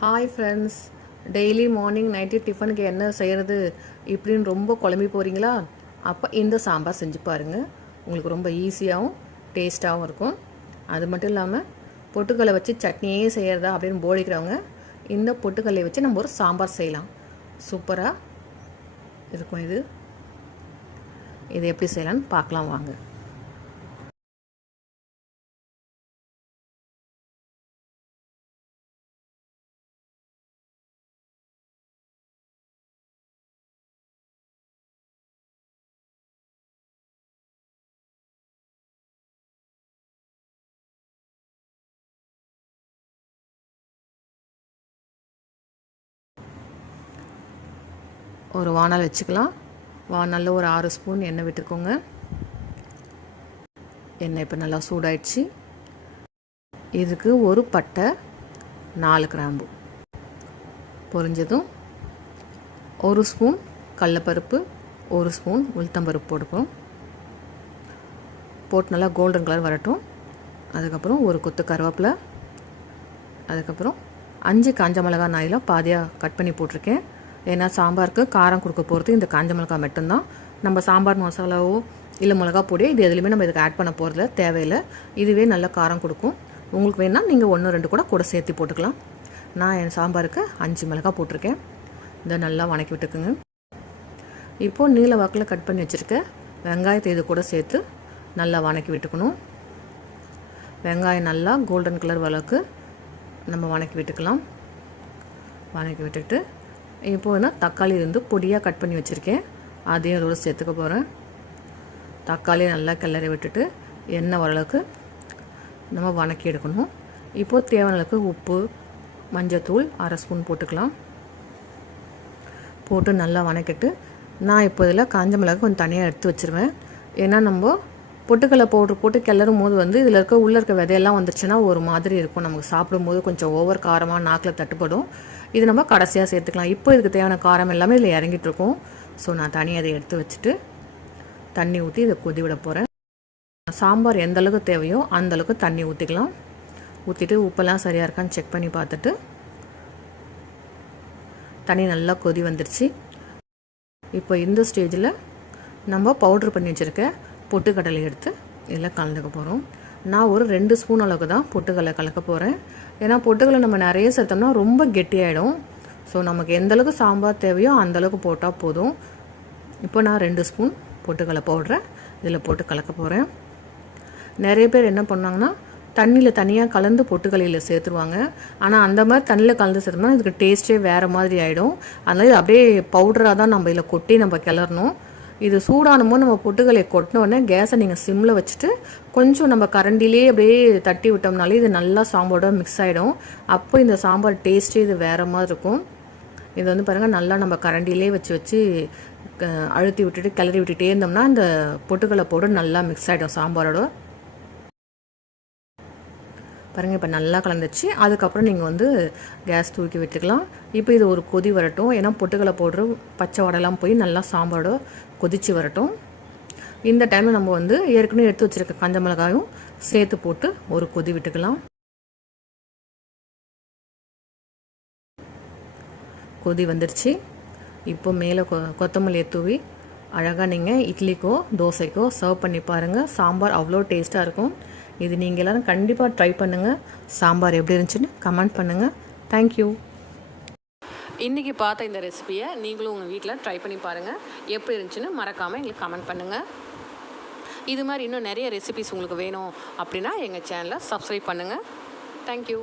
Hi friends, daily morning night டிஃபனுக்கு என்ன செய்கிறது இப்படின்னு ரொம்ப குழம்பி போகிறீங்களா? அப்போ இந்த சாம்பார் செஞ்சு பாருங்கள். உங்களுக்கு ரொம்ப ஈஸியாகவும் டேஸ்ட்டாகவும் இருக்கும். அது மட்டும் இல்லாமல் பொட்டுக்கல்லை வச்சு சட்னியே செய்கிறதா அப்படின்னு போடிக்கிறவங்க இந்த பொட்டுக்கல்லை வச்சு நம்ம ஒரு சாம்பார் செய்யலாம். சூப்பராக இருக்கும். இது எப்படி செய்யலான்னு பார்க்கலாம் வாங்க. ஒரு வானல் வச்சுக்கலாம். வானலில் ஒரு 6 ஸ்பூன் எண்ணெய் விட்டுக்கோங்க. எண்ணெய் இப்போ நல்லா சூடாயிடுச்சு. இதுக்கு ஒரு பட்டை, 4 கிராம்பு பொரிஞ்சதும் 1 ஸ்பூன் கடலைப்பருப்பு, 1 ஸ்பூன் உளுத்தம்பருப்பு போட்டுப்போம். போட்டு நல்லா கோல்டன் கலர் வரட்டும். அதுக்கப்புறம் ஒரு கொத்து கருவேப்பிலை, அதுக்கப்புறம் 5 காஞ்ச மிளகாய் நாயில் பாதியாக கட் பண்ணி போட்டிருக்கேன். ஏன்னா சாம்பாருக்கு காரம் கொடுக்க போகிறது இந்த காஞ்ச மிளகாய் மட்டும்தான். நம்ம சாம்பார் மசாலாவோ இல்லை மிளகா பொடியோ இது எதுலையுமே நம்ம இதுக்கு ஆட் பண்ண போகிறதில்ல, தேவையில்லை. இதுவே நல்ல காரம் கொடுக்கும். உங்களுக்கு வேணால் நீங்கள் 1-2 கூட சேர்த்து போட்டுக்கலாம். நான் என் சாம்பாருக்கு 5 மிளகாய் போட்டிருக்கேன். இதை நல்லா வணக்கி விட்டுக்குங்க. இப்போது நீல வாக்கில் கட் பண்ணி வச்சுருக்க வெங்காயத்தை இது கூட சேர்த்து நல்லா வணக்கி விட்டுக்கணும். வெங்காயம் நல்லா கோல்டன் கலர் அளவுக்கு நம்ம வணக்கி விட்டுக்கலாம். வணக்கி விட்டுட்டு இப்போது தக்காளி பொடியாக கட் பண்ணி வச்சுருக்கேன். அதையும் அதோடு சேர்த்துக்க போகிறேன். தக்காளியை நல்லா கிளறி விட்டுட்டு எண்ணெய் ஓரளவுக்கு நம்ம வணக்கி எடுக்கணும். இப்போது தேவையான அளவுக்கு உப்பு, மஞ்சத்தூள் 1/2 ஸ்பூன் போட்டுக்கலாம். போட்டு நல்லா வணக்கிட்டு நான் இப்போ இதில் காஞ்ச மிளகாய் கொஞ்சம் தனியாக எடுத்து வச்சுருவேன். ஏன்னா நம்ம பொட்டுக்கடலை பவுட்ரு போட்டு கிளறும் போது இதில் உள்ளே இருக்க விதையெல்லாம் வந்துருச்சுன்னா ஒரு மாதிரி இருக்கும். நமக்கு சாப்பிடும்போது கொஞ்சம் ஓவர் காரமாக நாக்கில் தட்டுப்படும். இது நம்ம கடைசியாக சேர்த்துக்கலாம். இப்போ இதுக்கு தேவையான காரம் எல்லாமே இதில் இறங்கிட்டுருக்கும். ஸோ நான் தனியாக அதை எடுத்து வச்சுட்டு தண்ணி ஊற்றி இதை கொதி விட போகிறேன். சாம்பார் எந்த அளவுக்கு தேவையோ அந்தளவுக்கு தண்ணி ஊற்றிக்கலாம். ஊற்றிட்டு உப்பெல்லாம் சரியாக இருக்கான்னு செக் பண்ணி பார்த்துட்டு தண்ணி நல்லா கொதி வந்துடுச்சு. இப்போ இந்த ஸ்டேஜில் நம்ம பவுட்ரு பண்ணி வச்சுருக்க பொட்டுக்கடலை எடுத்து இதில் கலந்துக்க போகிறோம். நான் ஒரு 2 ஸ்பூன் அளவுக்கு தான் பொட்டுக்கடலை கலக்க போகிறேன். ஏன்னா பொட்டுக்கடலை நம்ம நிறைய சேர்த்தோம்னா ரொம்ப கெட்டியாயிடும். ஸோ நமக்கு எந்தளவுக்கு சாம்பார் தேவையோ அந்தளவுக்கு போட்டால் போதும். இப்போ நான் 2 ஸ்பூன் பொட்டுக்கடலை பவுடரை இதில் போட்டு கலக்க போகிறேன். நிறைய பேர் என்ன பண்ணாங்கன்னா தண்ணியில் தனியாக கலந்து பொட்டுக்கடலையில் சேர்த்துருவாங்க. ஆனால் அந்த மாதிரி தண்ணியில் கலந்து சேர்த்தோம்னா இதுக்கு டேஸ்ட்டே வேறு மாதிரி ஆகிடும். அதனால் இது அப்படியே பவுடராக தான் நம்ம இதில் கொட்டி நம்ம கிளறணும். இது சூடானும் போது நம்ம பொட்டுக்கல்லையை கொட்டினோடனே கேஸை நீங்கள் சிம்மில் வச்சுட்டு கொஞ்சம் நம்ம கரண்டிலே அப்படியே தட்டி விட்டோம்னாலே இது நல்லா சாம்பாரோட மிக்ஸ் ஆகிடும். அப்போ இந்த சாம்பார் டேஸ்ட்டே இது வேறு மாதிரி இருக்கும். இது பாருங்கள், நல்லா நம்ம கரண்டிலே வச்சு அழுத்தி விட்டுட்டு கிளறி விட்டுட்டே இருந்தோம்னா இந்த பொட்டுக்கடலை பவுடர் நல்லா மிக்ஸ் ஆகிடும் சாம்பாரோட. பாருங்கள், இப்போ நல்லா கலந்துச்சு. அதுக்கப்புறம் நீங்கள் கேஸ் தூக்கி விட்டுக்கலாம். இப்போ இது ஒரு கொதி வரட்டும். ஏன்னா பொட்டுக்கடலை பவுட்ரு பச்சை வடைலாம் போய் நல்லா சாம்பாரோட கொதித்து வரட்டும். இந்த டைமில் நம்ம ஏற்கனவே எடுத்து வச்சுருக்க காஞ்ச மிளகாயும் சேர்த்து போட்டு ஒரு கொதி விட்டுக்கலாம். கொதி வந்துடுச்சு. இப்போ மேலே கொத்தமல்லியை தூவி அழகாக நீங்கள் இட்லிக்கோ தோசைக்கோ சர்வ் பண்ணி பாருங்கள். சாம்பார் அவ்வளோ டேஸ்ட்டாக இருக்கும். இது நீங்கள் எல்லோரும் கண்டிப்பாக ட்ரை பண்ணுங்கள். சாம்பார் எப்படி இருந்துச்சுன்னு கமெண்ட் பண்ணுங்கள். தேங்க்யூ. இன்றைக்கி பார்த்த இந்த ரெசிபியை நீங்களும் உங்கள் வீட்டில் ட்ரை பண்ணி பாருங்கள். எப்படி இருந்துச்சுன்னு மறக்காமல் எங்களுக்கு கமெண்ட் பண்ணுங்கள். இது மாதிரி இன்னும் நிறைய ரெசிபிஸ் உங்களுக்கு வேணும் அப்படின்னா எங்கள் சேனலை சப்ஸ்கிரைப் பண்ணுங்கள். தேங்க்யூ.